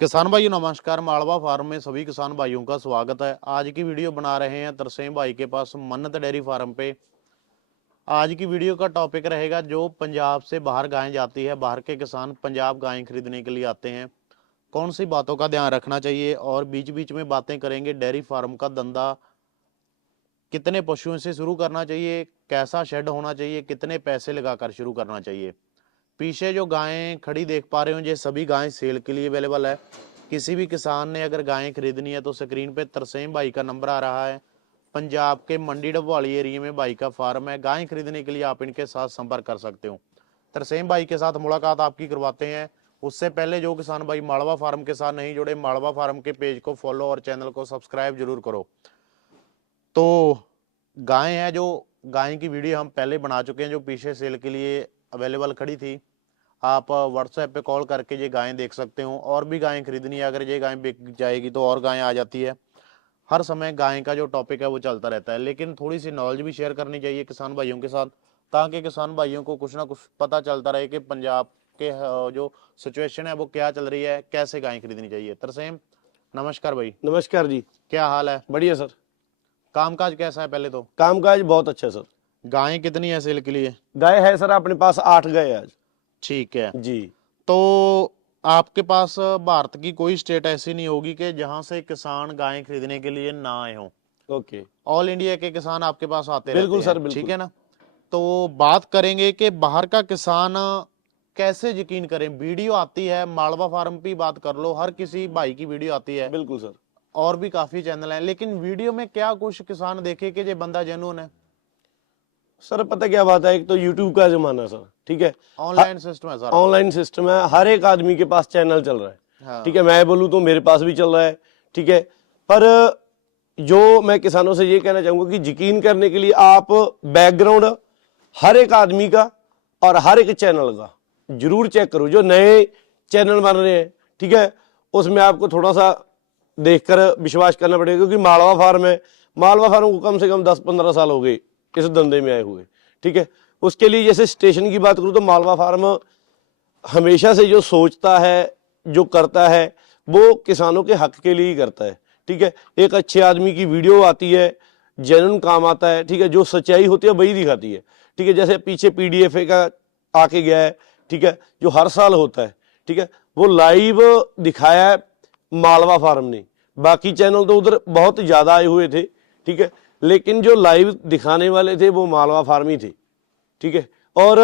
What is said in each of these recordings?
किसान भाइयों नमस्कार। मालवा फार्म में सभी किसान भाइयों का स्वागत है। आज की वीडियो बना रहे हैं तरसेम भाई के पास मन्नत डेयरी फार्म पे। आज की वीडियो का टॉपिक रहेगा जो पंजाब से बाहर गायें जाती है, बाहर के किसान पंजाब गायें खरीदने के लिए आते हैं, कौन सी बातों का ध्यान रखना चाहिए। और बीच बीच में बातें करेंगे डेयरी फार्म का धंधा कितने पशुओं से शुरू करना चाहिए, कैसा शेड होना चाहिए, कितने पैसे लगाकर शुरू करना चाहिए। पीछे जो गायें खड़ी देख पा रहे हो ये सभी गायें सेल के लिए अवेलेबल है। किसी भी किसान ने अगर गायें खरीदनी है तो स्क्रीन पे तरसेम भाई का नंबर आ रहा है। पंजाब के मंडी डबवाली एरिया में भाई का फार्म है। गायें खरीदने के लिए आप इनके साथ संपर्क कर सकते हो। तरसेम भाई के साथ मुलाकात आपकी करवाते हैं। उससे पहले जो किसान भाई मालवा फार्म के साथ नहीं जुड़े, मालवा फार्म के पेज को फॉलो और चैनल को सब्सक्राइब जरूर करो। तो गायें हैं जो गाय की वीडियो हम पहले बना चुके हैं, जो पीछे सेल के लिए अवेलेबल खड़ी थी। आप व्हाट्सएप पे कॉल करके ये गायें देख सकते हो। और भी गायें खरीदनी है, अगर ये गाय बिक जाएगी तो और गायें आ जाती है। हर समय गाय का जो टॉपिक है वो चलता रहता है, लेकिन थोड़ी सी नॉलेज भी शेयर करनी चाहिए किसान भाइयों के साथ, ताकि किसान भाइयों को कुछ ना कुछ पता चलता रहे कि पंजाब के जो सिचुएशन है वो क्या चल रही है, कैसे गायें खरीदनी चाहिए। तरसेम नमस्कार भाई। नमस्कार जी। क्या हाल है? बढ़िया सर। कामकाज कैसा है? पहले तो कामकाज बहुत अच्छा सर। गायें कितनी है सेल के लिए? गाय है सर अपने पास 8 गाय आज। ठीक है। जी। तो आपके पास भारत की कोई स्टेट ऐसी नहीं होगी कि जहां से किसान गायें खरीदने के लिए ना आए हों। ओके। ऑल इंडिया के किसान आपके पास आते रहते बिल्कुल हैं, सर, ठीक बिल्कुल। है ना। तो बात करेंगे कि बाहर का किसान कैसे यकीन करें। वीडियो आती है, मालवा फार्म की बात कर लो, हर किसी भाई की वीडियो आती है, बिल्कुल सर। और भी काफी चैनल हैं, लेकिन वीडियो में क्या कुछ किसान देखे कि ये बंदा जेन्युइन है। सर पता क्या बात है, एक तो यूट्यूब का जमाना है सर, ठीक है। ऑनलाइन सिस्टम है सारा। ऑनलाइन सिस्टम है, हर एक आदमी के पास चैनल चल रहा है। हाँ। ठीक है, मैं बोलूँ तो मेरे पास भी चल रहा है। ठीक है, पर जो मैं किसानों से ये कहना चाहूंगा कि यकीन करने के लिए आप बैकग्राउंड हर एक आदमी का और हर एक चैनल का जरूर चेक करो। जो नए चैनल बन रहे हैं, ठीक है, उसमें आपको थोड़ा सा देखकर विश्वास करना पड़ेगा, क्योंकि मालवा फार्म है, मालवा फार्म को कम से कम 10-15 साल हो गए इस धंधे में आए हुए। ठीक है, उसके लिए जैसे स्टेशन की बात करूं तो मालवा फार्म हमेशा से जो सोचता है, जो करता है, वो किसानों के हक के लिए ही करता है। ठीक है, एक अच्छे आदमी की वीडियो आती है, जेन्युइन काम आता है। ठीक है, जो सच्चाई होती है वही दिखाती है। ठीक है, जैसे पीछे पीडीएफ का आके गया है, ठीक है, जो हर साल होता है, ठीक है, वो लाइव दिखाया है मालवा फार्म ने। बाकी चैनल तो उधर बहुत ज्यादा आए हुए थे, ठीक है, लेकिन जो लाइव दिखाने वाले थे वो मालवा फार्म ही थे। ठीक है, और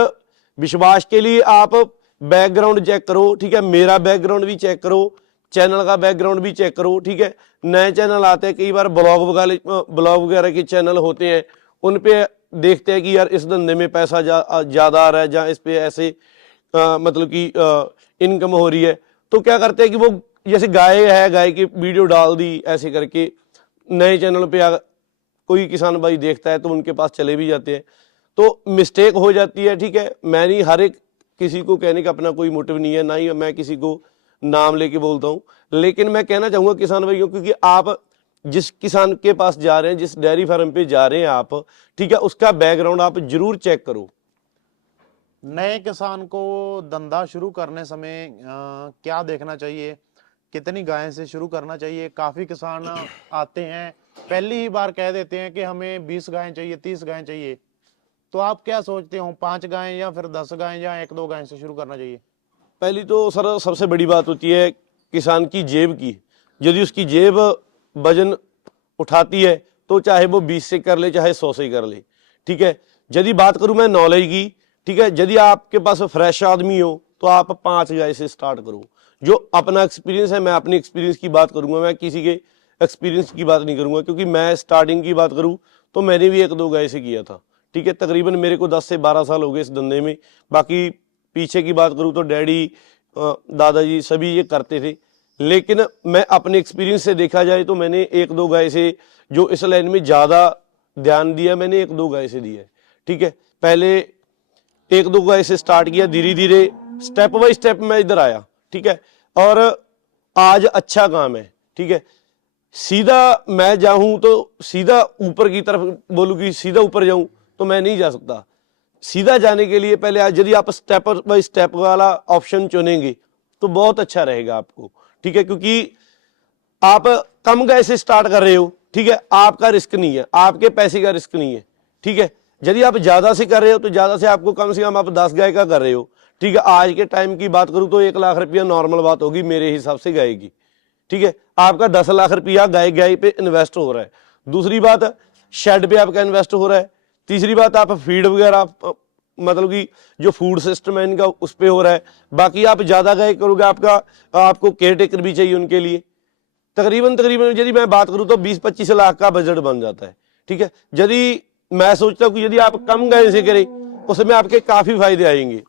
विश्वास के लिए आप बैकग्राउंड चेक करो। ठीक है, मेरा बैकग्राउंड भी चेक करो, चैनल का बैकग्राउंड भी चेक करो। ठीक है, नए चैनल आते हैं, कई बार ब्लॉग वगैरह के चैनल होते हैं, उन पे देखते हैं कि यार इस धंधे में पैसा ज्यादा आ रहा है, जहाँ इस पे ऐसे मतलब कि इनकम हो रही है, तो क्या करते हैं कि वो जैसे गाय है, गाय की वीडियो डाल दी, ऐसे करके नए चैनल पे कोई किसान भाई देखता है तो उनके पास चले भी जाते हैं, तो मिस्टेक हो जाती है। ठीक है, मैं नहीं, हर एक किसी को कहने का अपना कोई मोटिव नहीं है, ना ही मैं किसी को नाम लेके बोलता हूं, लेकिन मैं कहना चाहूंगा किसान भाइयों, क्योंकि आप जिस किसान के पास जा रहे हैं, जिस डेयरी फार्म पे जा रहे हैं आप, ठीक है, उसका बैकग्राउंड आप जरूर चेक करो। नए किसान को धंधा शुरू करने समय क्या देखना चाहिए, कितनी गायें से शुरू करना चाहिए। काफी किसान आते हैं, पहली ही बार कह देते हैं कि हमें 20 गायें चाहिए, 30 गायें चाहिए। तो आप क्या सोचते हो, 5 गायें या फिर 10 गायें या 1-2 गायें से शुरू करना चाहिए? पहली तो सर सबसे बड़ी बात होती है किसान की जेब की। यदि उसकी जेब वजन उठाती है तो चाहे वो 20 से कर ले, चाहे 100 से कर ले। ठीक है, यदि बात करूं मैं नॉलेज की, ठीक है, यदि आपके पास फ्रेश आदमी हो तो आप 5 गाय से स्टार्ट करो। जो अपना एक्सपीरियंस है, मैं अपनी एक्सपीरियंस की बात करूंगा, मैं किसी के एक्सपीरियंस की बात नहीं करूंगा, क्योंकि मैं स्टार्टिंग की बात करूं तो मैंने भी 1-2 गाय से किया था। ठीक है, तकरीबन मेरे को 10 से 12 साल हो गए इस धंधे में। बाकी पीछे की बात करूं तो डैडी, दादाजी सभी ये करते थे, लेकिन मैं अपने एक्सपीरियंस से देखा जाए तो मैंने 1-2 गाय से, जो इस लाइन में ज्यादा ध्यान दिया, मैंने 1-2 गाय से दिया है। ठीक है, पहले 1-2 गाय से स्टार्ट किया, धीरे धीरे स्टेप बाय स्टेप मैं इधर आया। ठीक है, और आज अच्छा काम है। ठीक है, सीधा मैं जाऊं तो सीधा ऊपर की तरफ बोलूं कि सीधा ऊपर जाऊं तो मैं नहीं जा सकता। सीधा जाने के लिए पहले यदि आप स्टेप बाय स्टेप वाला ऑप्शन चुनेंगे तो बहुत अच्छा रहेगा आपको। ठीक है, क्योंकि आप कम गाय से स्टार्ट कर रहे हो, ठीक है, आपका रिस्क नहीं है, आपके पैसे का रिस्क नहीं है, ठीक है। यदि आप ज्यादा से कर रहे हो तो ज्यादा से आपको कम से कम आप 10 गाय का कर रहे हो, ठीक है। आज के टाइम की बात करूं तो 1 लाख रुपया नॉर्मल बात होगी मेरे हिसाब से गाय की, ठीक है। आपका 10 लाख रुपया गाय गाय पे इन्वेस्ट हो रहा है। दूसरी बात, शेड पे आपका इन्वेस्ट हो रहा है। तीसरी बात, आप फीड वगैरह मतलब कि जो फूड सिस्टम है इनका उस पे हो रहा है। बाकी आप ज्यादा गाय करोगे, आपको केयर टेकर भी चाहिए उनके लिए। तकरीबन यदि मैं बात करूं तो 20-25 लाख का बजट बन जाता है, ठीक है। यदि मैं सोचता हूं कि यदि आप कम गाय से करें उसमें आपके काफी फायदे आएंगे।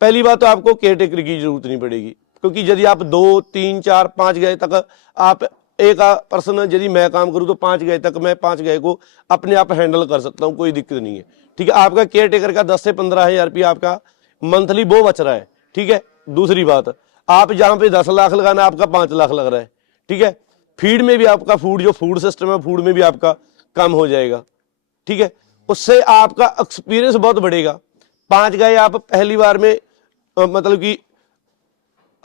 पहली बात तो आपको केयर टेकर की जरूरत नहीं पड़ेगी, क्योंकि यदि आप 2, 3, 4, 5 गाय तक आप एक पर्सन, यदि मैं काम करूं तो 5 गाय तक मैं 5 गाय को अपने आप हैंडल कर सकता हूं, कोई दिक्कत नहीं है, ठीक है। आपका केयर टेकर का 10 से 15 हजार रुपया आपका मंथली वो बच रहा है, ठीक है। दूसरी बात, आप जहां पे 10 लाख लगाना आपका 5 लाख लग रहा है, ठीक है। फीड में भी आपका फूड सिस्टम है, फूड में भी आपका कम हो जाएगा, ठीक है। उससे आपका एक्सपीरियंस बहुत बढ़ेगा। 5 गाय आप पहली बार में मतलब कि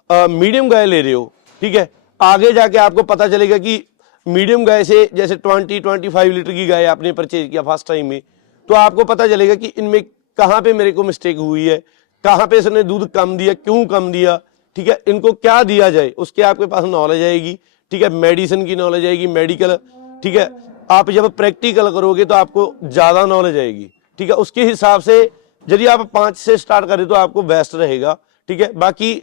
मीडियम गाय ले रहे हो, ठीक है। आगे जाके आपको पता चलेगा कि मीडियम गाय से जैसे 20-25 लीटर की गाय आपने परचेज किया फर्स्ट टाइम में, तो आपको पता चलेगा कि इनमें कहां पे मेरे को मिस्टेक हुई है, कहां पे इसने दूध कम दिया, क्यों कम दिया, ठीक है। इनको क्या दिया जाए उसके आपके पास नॉलेज आएगी, ठीक है। मेडिसिन की नॉलेज आएगी, मेडिकल, ठीक है। आप जब प्रैक्टिकल करोगे तो आपको ज्यादा नॉलेज आएगी, ठीक है। उसके हिसाब से यदि आप 5 से स्टार्ट करें तो आपको बेस्ट रहेगा, ठीक है। बाकी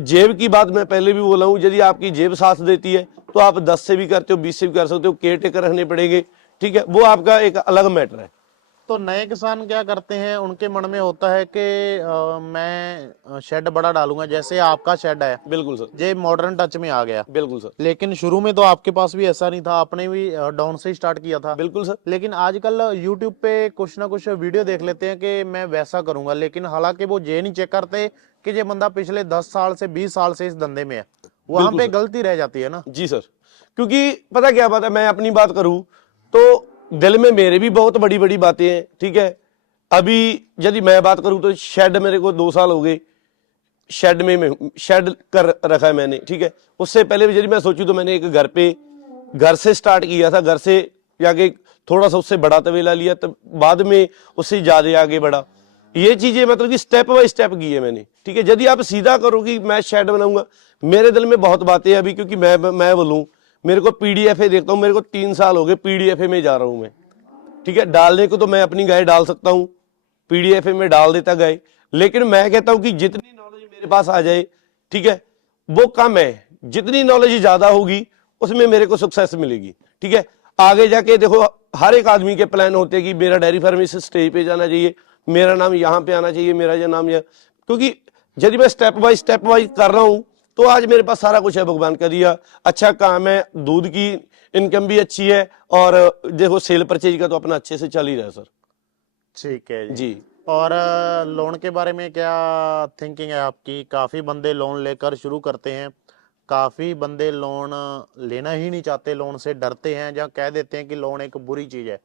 जेब की बात मैं पहले भी बोला हूं, यदि आपकी जेब साथ देती है तो आप 10 से भी करते हो, 20 से भी कर सकते हो, केयर टेकर रखने पड़ेंगे, ठीक है। वो आपका एक अलग मैटर है। तो नए किसान क्या करते हैं, उनके मन में होता है कि मैं शेड बड़ा डालूंगा, जैसे आपका शेड है बिल्कुल सर, ये मॉडर्न टच में आ गया। बिल्कुल सर, लेकिन शुरू में तो आपके पास भी ऐसा नहीं था, आपने भी डाउन से स्टार्ट किया था। बिल्कुल सर। लेकिन आजकल यूट्यूब पे कुछ ना कुछ वीडियो देख लेते हैं कि मैं वैसा करूंगा, लेकिन हालांकि वो ये नहीं चेक करते कि ये बंदा पिछले 10 साल से 20 साल से इस धंधे में है। वहां बिल्कुल पे सर। गलती रह जाती है ना। जी सर, क्योंकि पता क्या बात है, मैं अपनी बात करूं तो दिल में मेरे भी बहुत बड़ी बड़ी बातें हैं, ठीक है। अभी यदि मैं बात करूं तो शेड मेरे को 2 साल हो गए, शेड में शेड कर रखा है मैंने, ठीक है। उससे पहले भी यदि मैं सोचूं तो मैंने एक घर से स्टार्ट किया था, घर से जाके थोड़ा सा उससे बड़ा तवेला लिया, तब बाद में उससे ज्यादा आगे बढ़ा। ये चीजें मतलब कि स्टेप बाय स्टेप की है मैंने, ठीक है। यदि आप सीधा करोगे मैं शेड बनाऊंगा, मेरे दिल में बहुत बातें हैं अभी, क्योंकि मैं बोलूं मेरे को पीडीएफए देखता हूं, मेरे को 3 साल हो गए पीडीएफए में जा रहा हूं मैं, ठीक है। डालने को तो मैं अपनी गाय डाल सकता हूं, पीडीएफए में डाल देता गाय, लेकिन मैं कहता हूं कि जितनी नॉलेज मेरे पास आ जाए, ठीक है, वो कम है। जितनी नॉलेज ज्यादा होगी उसमें मेरे को सक्सेस मिलेगी, ठीक है। आगे जाके देखो हर एक आदमी के प्लान होते हैं कि मेरा डेयरी फार्म इस स्टेज पे जाना चाहिए, मेरा नाम यहाँ पे आना चाहिए, मेरा ये नाम, क्योंकि यदि मैं स्टेप बाय कर रहा हूं तो आज मेरे पास सारा कुछ है, भगवान का दिया अच्छा काम है, दूध की इनकम भी अच्छी है, और देखो सेल परचेज का तो अपना अच्छे से चल ही रहा है सर। ठीक है जी। और लोन के बारे में क्या थिंकिंग है आपकी? काफी बंदे लोन लेकर शुरू करते हैं, काफी बंदे लोन लेना ही नहीं चाहते, लोन से डरते हैं, या कह देते हैं कि लोन एक बुरी चीज है।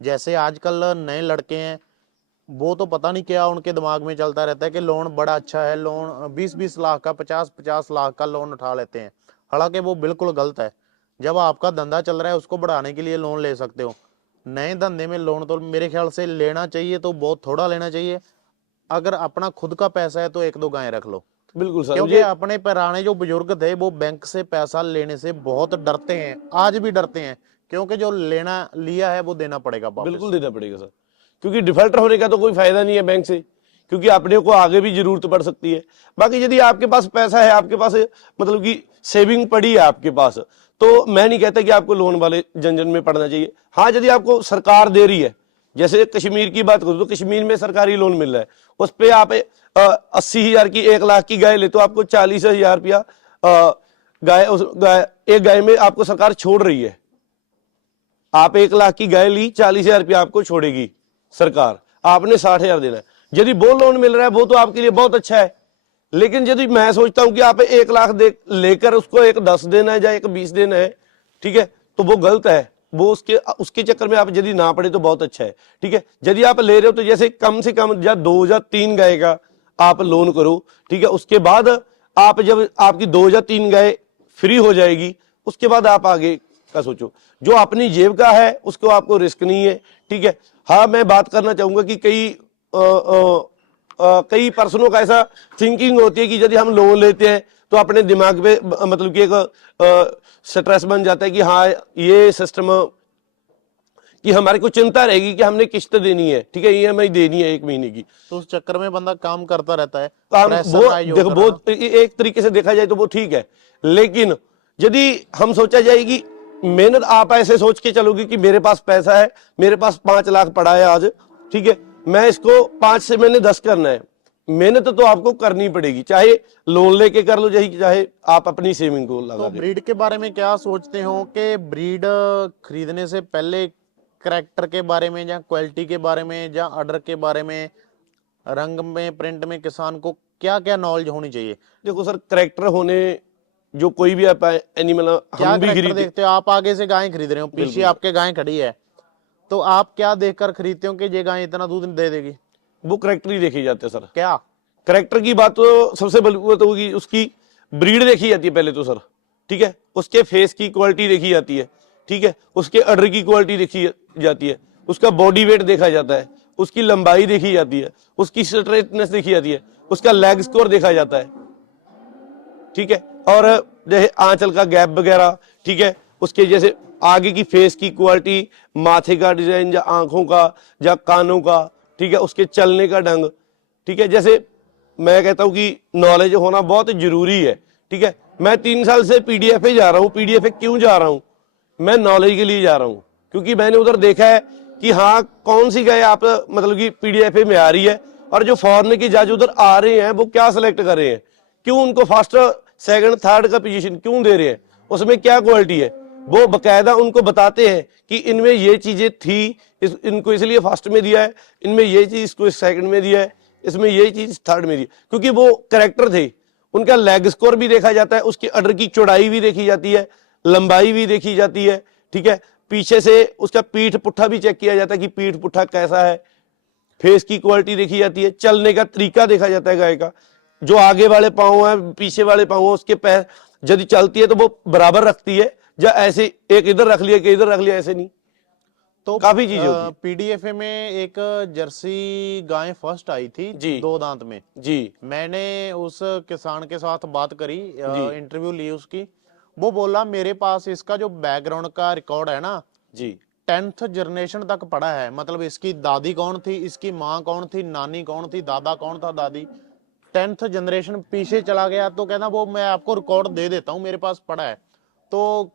जैसे आजकल नए लड़के हैं, वो तो पता नहीं क्या उनके दिमाग में चलता रहता है कि लोन बड़ा अच्छा है, लोन 20-20 लाख का, 50-50 लाख का लोन उठा लेते हैं। हालांकि वो बिल्कुल गलत है। जब आपका धंधा चल रहा है उसको बढ़ाने के लिए लोन ले सकते हो। नए धंधे में लोन तो मेरे ख्याल से लेना चाहिए तो बहुत थोड़ा लेना चाहिए। अगर अपना खुद का पैसा है तो 1-2 गाय रख लो, बिल्कुल सर, क्योंकि अपने पुराने जो बुजुर्ग थे वो बैंक से पैसा लेने से बहुत डरते हैं, आज भी डरते हैं, क्योंकि जो लेना लिया है वो देना पड़ेगा वापस। बिल्कुल देना पड़ेगा सर, क्योंकि डिफॉल्टर होने का तो कोई फायदा नहीं है बैंक से, क्योंकि अपने को आगे भी जरूरत पड़ सकती है। बाकी यदि आपके पास पैसा है, आपके पास मतलब कि सेविंग पड़ी है आपके पास, तो मैं नहीं कहता कि आपको लोन वाले झंझट में पड़ना चाहिए। हाँ, यदि आपको सरकार दे रही है, जैसे कश्मीर की बात करूं तो कश्मीर में सरकारी लोन मिल रहा है, उस पर आप 80,000 की 1 लाख की गाय ले तो आपको 40,000 रुपया एक गाय में आपको सरकार छोड़ रही है। आप 1 लाख की गाय ली, 40,000 रुपया आपको छोड़ेगी सरकार, आपने 60,000 देना है। यदि वो लोन मिल रहा है वो तो आपके लिए बहुत अच्छा है, लेकिन यदि मैं सोचता हूं कि आप 1 लाख लेकर उसको एक 10 देना है या एक 20 देना है, ठीक है, तो वो गलत है। वो उसके चक्कर में आप यदि ना पड़े तो बहुत अच्छा है, ठीक है। यदि आप ले रहे हो तो जैसे कम से कम या 2 या 3 गाय का आप लोन करो, ठीक है। उसके बाद आप जब आपकी 2 या 3 गाय फ्री हो जाएगी उसके बाद आप आगे का सोचो। जो अपनी जेब का है उसको आपको रिस्क नहीं है, ठीक है। हाँ, मैं बात करना चाहूंगा कि कई पर्सनों का ऐसा थिंकिंग होती है कि यदि हम लोन लेते हैं तो अपने दिमाग पे मतलब कि एक स्ट्रेस बन जाता है कि हाँ ये सिस्टम कि हमारे को चिंता रहेगी कि हमने किस्त देनी है, ठीक है, ईएमआई देनी है 1 महीने की। तो उस चक्कर में बंदा काम करता रहता है, काम प्रेशर वो राइज देखो, होता वो है। एक तरीके से देखा जाए तो वो ठीक है, लेकिन यदि हम सोचा जाए कि मेहनत, आप ऐसे सोच के चलोगे कि मेरे पास पैसा है, मेरे पास 5 लाख पड़ा है आज, ठीक है, मैं इसको 5 से मैंने 10 करना है, मेहनत तो आपको करनी पड़ेगी, चाहे लोन लेके कर लो, चाहे आप अपनी सेविंग को लगा तो दे। ब्रीड के बारे में क्या सोचते हो कि ब्रीड खरीदने से पहले करेक्टर के बारे में या क्वालिटी के बारे में या ऑर्डर के बारे में, रंग में, प्रिंट में किसान को क्या क्या नॉलेज होनी चाहिए? देखो सर, करेक्टर होने, जो कोई भी आप एनिमल क्या हम भी करेक्टर खरीदते, देखते हो? आप आगे से गाय खरीद रहे हो, पीछे बिल्कुल आपके गाय खड़ी है, तो आप क्या देखकर खरीदते हो कि ये गाय इतना दूध दे देगी? वो करेक्टर ही देखे जाते हैं सर। क्या? करेक्टर की बात तो सबसे बड़ी बात होगी, उसकी ब्रीड देखी जाती है पहले तो सर, ठीक है, उसके फेस की क्वालिटी देखी जाती है, ठीक है, उसके अडर की क्वालिटी देखी जाती है, उसका बॉडी वेट देखा जाता है, उसकी लंबाई देखी जाती है, उसकी स्ट्रेटनेस देखी जाती है, उसका लेग स्कोर देखा जाता है, ठीक है, और जैसे आंचल का गैप वगैरह, ठीक है, उसके जैसे आगे की फेस की क्वालिटी, माथे का डिजाइन या आंखों का या कानों का, ठीक है, उसके चलने का ढंग, ठीक है। जैसे मैं कहता हूं कि नॉलेज होना बहुत जरूरी है, ठीक है। मैं 3 साल से पीडीएफए जा रहा हूं। पीडीएफए क्यों जा रहा हूं? मैं नॉलेज के लिए जा रहा हूं, क्योंकि मैंने उधर देखा है कि हाँ कौन सी गाय आप मतलब कि पीडीएफए में आ रही है, और जो फॉरेन के जज उधर आ रहे हैं वो क्या सिलेक्ट कर रहे हैं, क्यों उनको फर्स्ट सेकंड थर्ड का पोजीशन क्यों दे रहे हैं, उसमें क्या क्वालिटी है, वो बकायदा उनको बताते हैं कि इनमें ये चीजें थी, इनको इसलिए फर्स्ट में दिया है, इनमें ये चीज इसको सेकंड में दिया है, इसमें ये चीज थर्ड में दी, क्योंकि वो करेक्टर थे। उनका लेग स्कोर भी देखा जाता है, उसकी अडर की चौड़ाई भी देखी जाती है, लंबाई भी देखी जाती है, ठीक है, पीछे से उसका पीठ पुट्ठा भी चेक किया जाता है कि पीठ पुट्ठा कैसा है, फेस की क्वालिटी देखी जाती है, चलने का तरीका देखा जाता है गाय का, जो आगे वाले पांव है, पीछे वाले पांव है, उसके पैर यदि चलती है तो वो बराबर रखती है, या ऐसे एक इधर रख लिया कि इधर रख लिया, ऐसे नहीं। तो काफी चीजें होती है। पीडीएफए में एक जर्सी गाय फर्स्ट आई थी जी 2 दांत में। जी मैंने उस किसान के साथ बात करी, जी इंटरव्यू ली उसकी। वो बोला मेरे पास इसका जो बैकग्राउंड का रिकॉर्ड है ना, जी 10th जनरेशन तक पड़ा है। मतलब इसकी दादी कौन थी, इसकी माँ कौन थी, नानी कौन थी, दादा कौन था, दादी, 10th जनरेशन पीछे चला गया। तो कहना वो मैं आपको रिकॉर्ड दे देता हूँ, मेरे पास पड़ा है। तो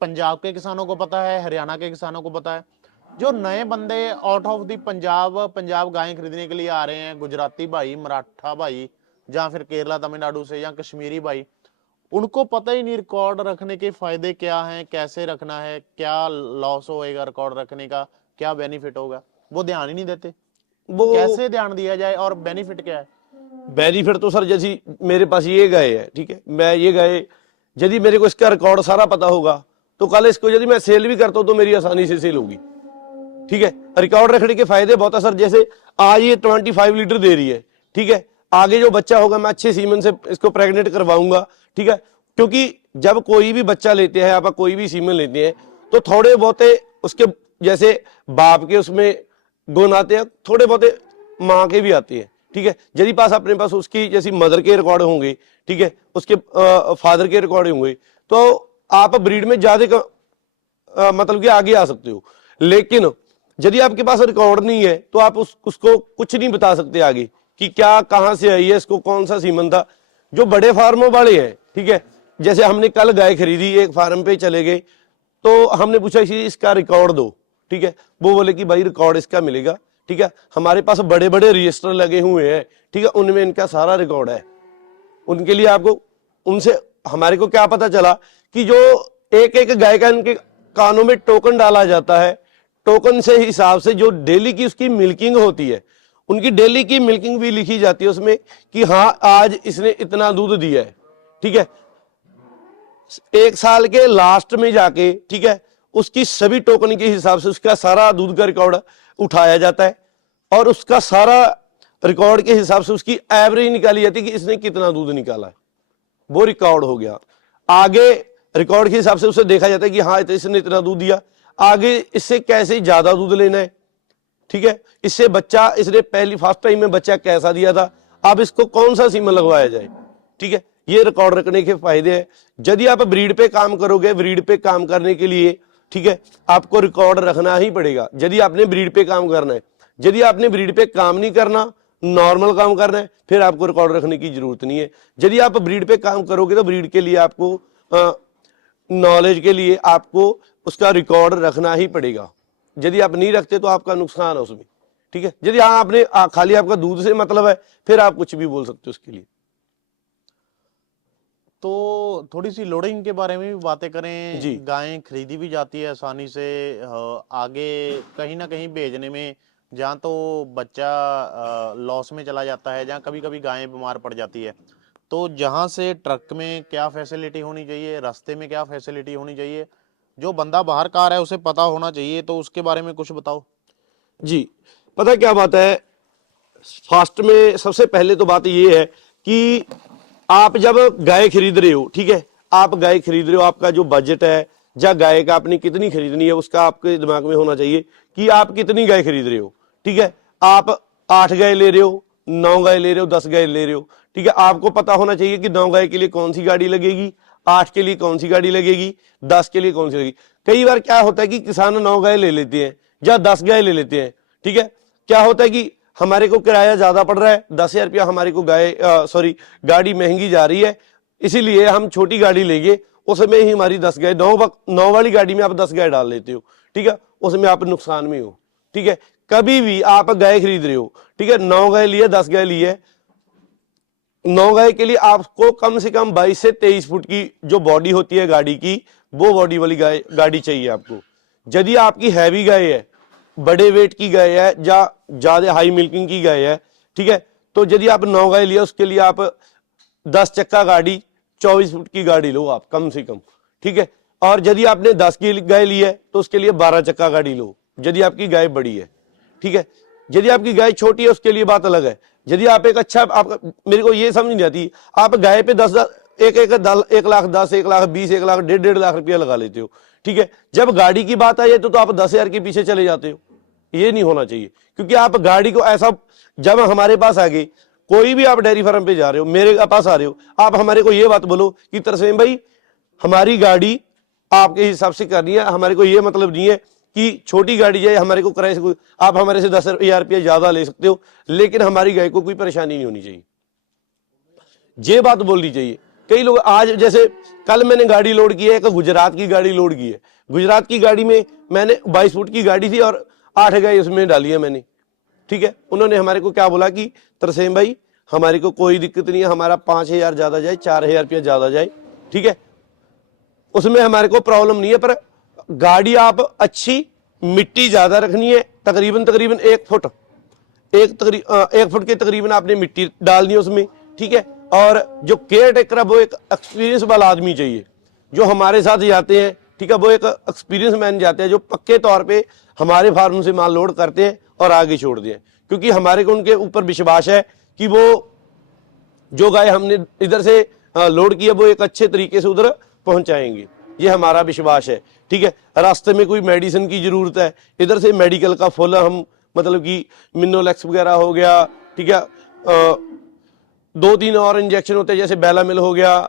पंजाब के किसानों को पता है, हरियाणा के किसानों को पता है। जो नए बंदे आउट ऑफ दी पंजाब गाय खरीदने के लिए आ रहे हैं, गुजराती भाई, मराठा भाई, या फिर केरला तमिलनाडु से, या कश्मीरी भाई, उनको पता ही नहीं रिकॉर्ड रखने के फायदे क्या हैं, कैसे रखना है, क्या लॉस होएगा रिकॉर्ड रखने का, क्या बेनिफिट होगा, वो ध्यान ही नहीं देते। वो कैसे ध्यान दिया जाए और बेनिफिट क्या है? बेनिफिट तो सर, जैसी मेरे पास ये गाय है, ठीक है, मैं ये गाय यदि मेरे को इसका रिकॉर्ड सारा पता होगा तो कल इसको यदि मैं सेल भी करता हूं तो मेरी आसानी से सेल होगी, ठीक है। रिकॉर्ड रखने के फायदे बहुत है सर। जैसे आज ये 25 लीटर दे रही है, ठीक है, आगे जो बच्चा होगा मैं अच्छे सीमन से इसको प्रेग्नेंट करवाऊंगा, ठीक है, क्योंकि जब कोई भी बच्चा लेते हैं, आप कोई भी सीमन लेते हैं, तो थोड़े बहुते उसके जैसे बाप के उसमें गुण आते हैं, थोड़े बहुते माँ के भी आते हैं, ठीक है। यदि पास अपने पास उसकी जैसी मदर के रिकॉर्ड होंगे, ठीक है, उसके फादर के रिकॉर्ड होंगे, तो आप ब्रीड में ज्यादा मतलब कि आगे आ सकते हो। लेकिन यदि आपके पास रिकॉर्ड नहीं है तो आप उसको कुछ नहीं बता सकते आगे कि क्या कहां से आई है, इसको कौन सा सीमन था। जो बड़े फार्मों वाले हैं, ठीक है, जैसे हमने कल गाय खरीदी, एक फार्म पे चले गए, तो हमने पूछा इसका रिकॉर्ड दो, ठीक है, वो बोले कि भाई रिकॉर्ड इसका मिलेगा, ठीक है, हमारे पास बड़े बड़े रजिस्टर लगे हुए हैं, ठीक है, उनमें इनका सारा रिकॉर्ड है। उनके लिए आपको उनसे हमारे को क्या पता चला कि जो एक एक गाय का इनके कानों में टोकन डाला जाता है, टोकन से हिसाब से जो डेली की उसकी मिल्किंग होती है, उनकी डेली की मिल्किंग भी लिखी जाती है उसमें कि हाँ आज इसने इतना दूध दिया है, ठीक है। 1 साल के लास्ट में जाके, ठीक है, उसकी सभी टोकन के हिसाब से उसका सारा दूध का रिकॉर्ड उठाया जाता है, और उसका सारा रिकॉर्ड के हिसाब से उसकी एवरेज निकाली जाती है कि इसने कितना दूध निकाला है, वो रिकॉर्ड हो गया। आगे रिकॉर्ड के हिसाब से उसे देखा जाता है कि हाँ इसने इतना दूध दिया, आगे इससे कैसे ज्यादा दूध लेना है, ठीक है, इससे बच्चा, इसने पहली फर्स्ट टाइम में बच्चा कैसा दिया था, अब इसको कौन सा सीमन लगवाया जाए, ठीक है, ये रिकॉर्ड रखने के फायदे हैं। यदि आप ब्रीड पे काम करोगे, ब्रीड पे काम करने के लिए, ठीक है, आपको रिकॉर्ड रखना ही पड़ेगा यदि आपने ब्रीड पे काम करना है। यदि आपने ब्रीड पे काम नहीं करना, नॉर्मल काम करना है, फिर आपको रिकॉर्ड रखने की जरूरत नहीं है। यदि आप ब्रीड पे काम करोगे तो ब्रीड के लिए आपको नॉलेज के लिए आपको उसका रिकॉर्ड रखना ही पड़ेगा। यदि आप नहीं रखते तो आपका नुकसान है उसमें, ठीक है। यदि हाँ आपने खाली आपका दूध से मतलब है, फिर आप कुछ भी बोल सकते हो उसके लिए। तो थोड़ी सी लोडिंग के बारे में भी बातें करें जी। गायें खरीदी भी जाती है आसानी से, आगे कहीं ना कहीं भेजने में जहाँ तो बच्चा लॉस में चला जाता है, जहाँ कभी कभी गायें बीमार पड़ जाती है, तो जहाँ से ट्रक में क्या फैसिलिटी होनी चाहिए, रास्ते में क्या फैसिलिटी होनी चाहिए, जो बंदा बाहर का आ रहा है उसे पता होना चाहिए, तो उसके बारे में कुछ बताओ। जी, पता क्या बात है, फास्ट में सबसे पहले तो बात ये है कि आप जब गाय खरीद रहे हो, ठीक है, आप गाय खरीद रहे हो, आपका जो बजट है या गाय का आपने कितनी खरीदनी है उसका आपके दिमाग में होना चाहिए कि आप कितनी गाय खरीद रहे हो, ठीक है। आप 8 गाय ले रहे हो, 9 गाय ले रहे हो, 10 गाय ले रहे हो, ठीक है, आपको पता होना चाहिए कि 9 गाय के लिए कौन सी गाड़ी लगेगी, 8 के लिए कौन सी गाड़ी लगेगी, 10 के लिए कौन सी लगेगी। कई बार क्या होता है कि किसान 9 गाय ले लेते हैं या 10 गाय ले लेते हैं, ठीक है, क्या होता है कि हमारे को किराया ज्यादा पड़ रहा है, 10,000 रुपया हमारे को गाड़ी महंगी जा रही है, इसीलिए हम छोटी गाड़ी लेंगे, उसमें ही हमारी 10 गाय, 9 वाली गाड़ी में आप 10 गाय डाल लेते हो, ठीक है, उसमें आप नुकसान में हो, ठीक है। कभी भी आप गाय खरीद रहे हो, ठीक है, 9 गाय लिए, 10 गाय लिए, 9 गाय के लिए आपको कम से कम 22 से 23 फुट की जो बॉडी होती है गाड़ी की, वो बॉडी वाली गाड़ी चाहिए आपको। यदि आपकी हैवी गाय है, बड़े वेट की गाय है या ज्यादा हाई मिल्किंग की गाय है, ठीक है, तो यदि आप 9 गाय लिया उसके लिए आप 10 चक्का गाड़ी, 24 फुट की गाड़ी लो आप कम से कम, ठीक है। और यदि आपने 10 की गाय ली है तो उसके लिए 12 चक्का गाड़ी लो, यदि आपकी गाय बड़ी है, ठीक है। यदि आपकी गाय छोटी है उसके लिए बात अलग है। यदि आप एक अच्छा, आप, मेरे को ये समझ नहीं आती, आप गाय पे 1 लाख 10, 1 लाख 20, 1 लाख 1.5 लाख रुपया लगा लेते हो, ठीक है। जब गाड़ी की बात आई है तो आप 10,000 के पीछे चले जाते हो, ये नहीं होना चाहिए। क्योंकि आप गाड़ी को ऐसा, जब हमारे पास आ गए, कोई भी आप डेयरी फार्म पे जा रहे हो, मेरे पास आ रहे हो, आप हमारे को ये बात बोलो कि तरसेम भाई हमारी गाड़ी आपके हिसाब से करनी है, हमारे को ये मतलब नहीं है कि छोटी गाड़ी जाए हमारे को किराए से, आप हमारे से 10,000 रुपया ज्यादा ले सकते हो, लेकिन हमारी गाय को कोई परेशानी नहीं होनी चाहिए, ये बात बोलनी चाहिए। कई लोग आज, जैसे कल मैंने गाड़ी लोड की है, एक गुजरात की गाड़ी लोड की है, गुजरात की गाड़ी में मैंने 22 फुट की गाड़ी थी और 8 गाय उसमें डाली है मैंने, ठीक है। उन्होंने हमारे को क्या बोला कि तरसेम भाई हमारे को कोई दिक्कत नहीं है, हमारा 5,000 ज्यादा जाए, 4,000 रुपया ज्यादा जाए, ठीक है, उसमें हमारे को प्रॉब्लम नहीं है, पर गाड़ी आप अच्छी, मिट्टी ज्यादा रखनी है, तकरीबन 1 फुट, 1 फुट के तकरीबन आपने मिट्टी डालनी है उसमें, ठीक है। और जो केयर टेकर है वो एक एक्सपीरियंस वाला आदमी चाहिए, जो हमारे साथ जाते हैं, ठीक है, वो एक एक्सपीरियंस मैन जाते हैं जो पक्के तौर पे हमारे फार्म से माल लोड करते हैं और आगे छोड़ते हैं, क्योंकि हमारे को उनके ऊपर विश्वास है कि वो जो गाय हमने इधर से लोड किया वो एक अच्छे तरीके से उधर पहुंचाएंगे, ये हमारा विश्वास है, ठीक है। रास्ते में कोई मेडिसिन की जरूरत है, इधर से मेडिकल का फुल हम, मतलब कि मिनोलेक्स वगैरह हो गया, ठीक है, 2-3 और इंजेक्शन होते हैं, जैसे बेलामिल हो गया,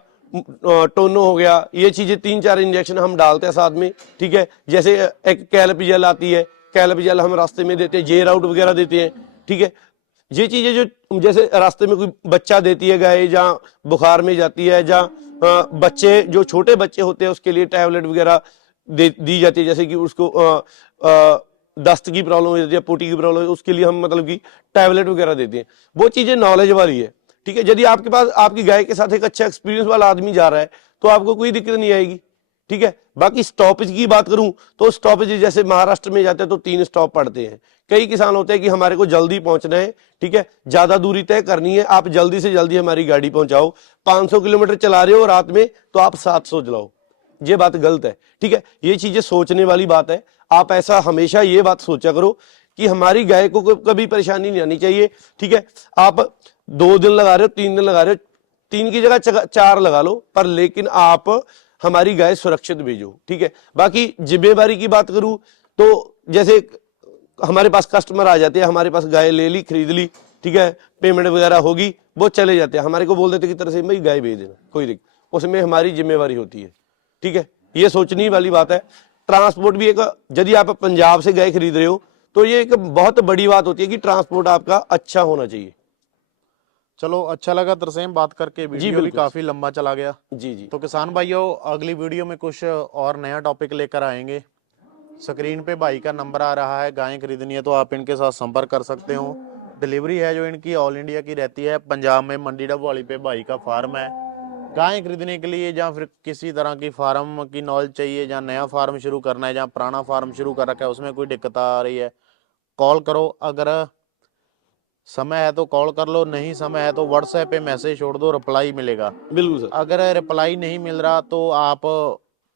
टोनो हो गया, ये चीजें 3-4 इंजेक्शन हम डालते हैं साथ में, ठीक है। जैसे एक कैलपिजल आती है, कैलपिजल हम रास्ते में देते हैं, जे राउट वगैरह देते हैं, ठीक है। ये चीजें जो जैसे रास्ते में कोई बच्चा देती है गाय, जहाँ बुखार में जाती है, जहाँ बच्चे, जो छोटे बच्चे होते हैं उसके लिए टैबलेट वगैरह दी जाती है, जैसे कि उसको दस्त की प्रॉब्लम हो जाती है, पोटी की प्रॉब्लम है, उसके लिए हम मतलब कि टैबलेट वगैरह देते हैं, वो चीजें नॉलेज वाली है, ठीक है। यदि आपके पास आपकी गाय के साथ एक अच्छा एक्सपीरियंस वाला आदमी जा रहा है तो आपको कोई दिक्कत नहीं आएगी, ठीक है। बाकी स्टॉपेज की बात करूं तो स्टॉपेज जैसे महाराष्ट्र में जाते हैं तो 3 स्टॉप पड़ते हैं। कई किसान होते हैं कि हमारे को जल्दी पहुंचना है, ठीक है, ज्यादा दूरी तय करनी है, आप जल्दी से जल्दी हमारी गाड़ी पहुंचाओ। 500 किलोमीटर चला रहे हो रात में तो आप 700 चलाओ, ये बात गलत है, ठीक है। ये चीजें सोचने वाली बात है, आप ऐसा हमेशा ये बात सोचा करो कि हमारी गाय को कभी परेशानी नहीं आनी चाहिए। ठीक है, आप 2 दिन लगा रहे हो, 3 दिन लगा रहे हो, 3 की जगह 4 लगा लो, पर लेकिन आप हमारी गाय सुरक्षित भेजो। ठीक है, बाकी जिम्मेवारी की बात करूं तो जैसे हमारे पास कस्टमर आ जाते हैं, हमारे पास गाय ले ली, खरीद ली, ठीक है, पेमेंट वगैरह होगी, वो चले जाते हैं, हमारे को बोल देते कि तरह से भाई गाय भेज देना, कोई दिक्कत, उसमें हमारी जिम्मेवारी होती है। ठीक है, ये सोचने वाली बात है। ट्रांसपोर्ट भी एक, यदि आप पंजाब से गाय खरीद रहे हो तो ये एक बहुत बड़ी बात होती है कि ट्रांसपोर्ट आपका अच्छा होना चाहिए। चलो, अच्छा लगा तरसेम बात करके, वीडियो भी बिल्कुल। काफी लंबा चला गया। जी जी, तो किसान भाइयों, अगली वीडियो में कुछ और नया टॉपिक लेकर आएंगे। स्क्रीन पे भाई का नंबर आ रहा है, गायें खरीदनी है तो आप इनके साथ संपर्क कर सकते हो। डिलीवरी है जो इनकी ऑल इंडिया की रहती है। पंजाब में मंडी डबवाली पे भाई का फार्म है। गायें खरीदने के लिए या फिर किसी तरह की फार्म की नॉलेज चाहिए, या नया फार्म शुरू करना है, जहाँ पुराना फार्म शुरू कर रखा है उसमें कोई दिक्कत आ रही है, कॉल करो। अगर समय है तो कॉल कर लो, नहीं समय है तो व्हाट्सएप पे मैसेज छोड़ दो, रिप्लाई मिलेगा। बिल्कुल सर। अगर रिप्लाई नहीं मिल रहा तो आप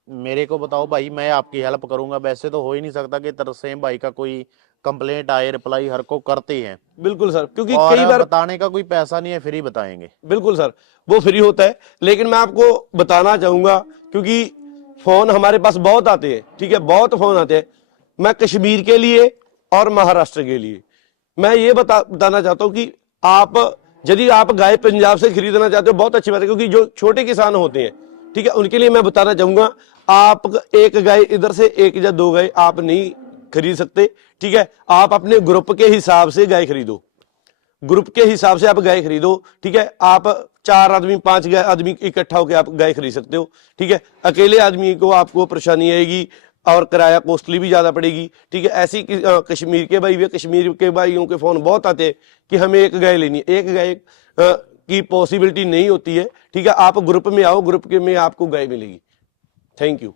मेरे को बताओ भाई, मैं आपकी हेल्प करूंगा। वैसे तो हो ही नहीं सकता कि तरसेम भाई का कोई कंप्लेंट आए, रिप्लाई हर को करते हैं। बिल्कुल सर, क्योंकि और कई बार, बताने का कोई पैसा नहीं है, फ्री बताएंगे। बिल्कुल सर, वो फ्री होता है, लेकिन मैं आपको बताना चाहूंगा क्योंकि फोन हमारे पास बहुत आते हैं। ठीक है, बहुत फोन आते हैं। मैं कश्मीर के लिए और महाराष्ट्र के लिए मैं ये बताना चाहता हूं कि आप, यदि आप गाय पंजाब से खरीदना चाहते हो, बहुत अच्छी बात है, क्योंकि जो छोटे किसान होते हैं, ठीक है, उनके लिए मैं बताना चाहूंगा, आप एक गाय इधर से, एक या 2 गाय आप नहीं खरीद सकते। ठीक है, आप अपने ग्रुप के हिसाब से गाय खरीदो, ग्रुप के हिसाब से आप गाय खरीदो। ठीक है, आप 4 आदमी, 5 आदमी इकट्ठा होकर आप गाय खरीद सकते हो। ठीक है, अकेले आदमी को आपको परेशानी आएगी और किराया कॉस्टली भी ज्यादा पड़ेगी। ठीक है, ऐसी कश्मीर के भाई, कश्मीर के भाइयों के फोन बहुत आते हैं कि हमें एक गाय लेनी है, एक गाय की पॉसिबिलिटी नहीं होती है। ठीक है, आप ग्रुप में आओ, ग्रुप के में आपको गाय मिलेगी। Thank you.